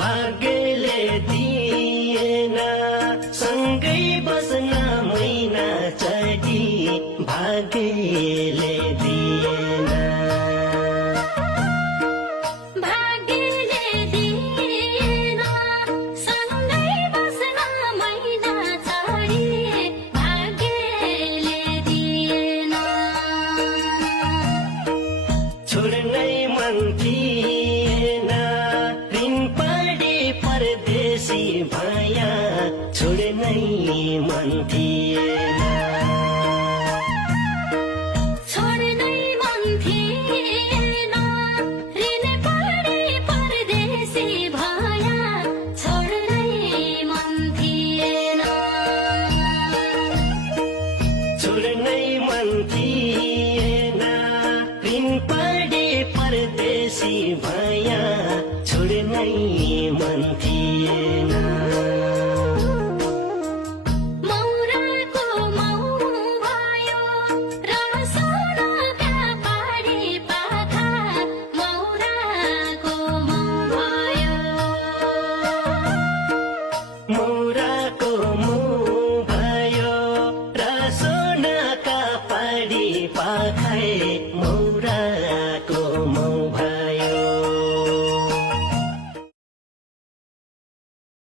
भाग्यले दिएन सँगै बस्न मैना चढी भाग्यले दिएन भाग्यले दिएन सँगै बस्न मैना चढी भाग्यले दिएन छोड्नै मन थिएन ऋण पढी परदेशी भया छोड्नै मन थिएन छोड्नै मन थिएन ऋण पढी परदेशी भया छोड्नै मन थिएन छोड्नै मन थिएन ऋण पढी परदेशी भया छोड्नै मन थिएन मौराको मौ भयो र सोनाका पाडी पाखा मौराको मौ भयो मौराको मुह भयो र सोनाका पढी पाखै मौराको